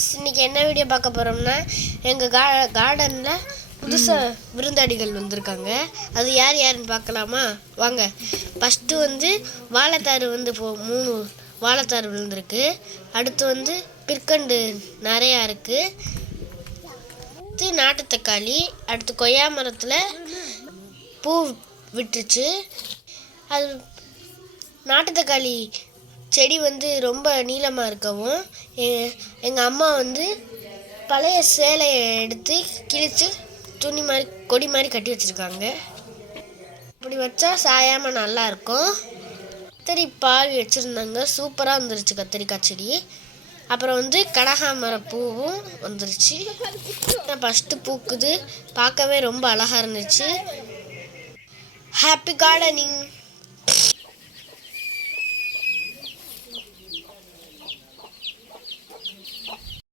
Friends இன்னைக்கு என்ன video பார்க்க போகிறோம்னா எங்கள் கா கார்டனில் புதுசாக விருந்தாடிகள் வந்திருக்காங்க. அது யார் யாருன்னு பார்க்கலாமா? வாங்க. ஃபஸ்ட்டு வந்து வாழைத்தாறு வந்து இப்போ மூணு வாழைத்தாறு விழுந்திருக்கு. அடுத்து வந்து பிற்கண்டு நிறையா இருக்குது அடுத்து நாட்டு தக்காளி அடுத்து கொய்யா மரத்தில் பூ விட்டுருச்சு. அது நாட்டு தக்காளி செடி வந்து ரொம்ப நீளமாக இருக்கவும் எங்கள் அம்மா வந்து பழைய சேலையை எடுத்து கிழித்து துணி மாதிரி கொடி மாதிரி கட்டி வச்சுருக்காங்க. இப்படி வச்சா சாயாமல் நல்லாயிருக்கும் கத்தரி கத்திரி பாவி வச்சுருந்தாங்க. சூப்பராக வந்துருச்சு கத்திரிக்காய் செடி. அப்புறம் வந்து கனகாமர பூவும் வந்துருச்சு. ஃபஸ்ட்டு பூக்குது. பார்க்கவே ரொம்ப அழகாக இருந்துச்சு. Happy gardening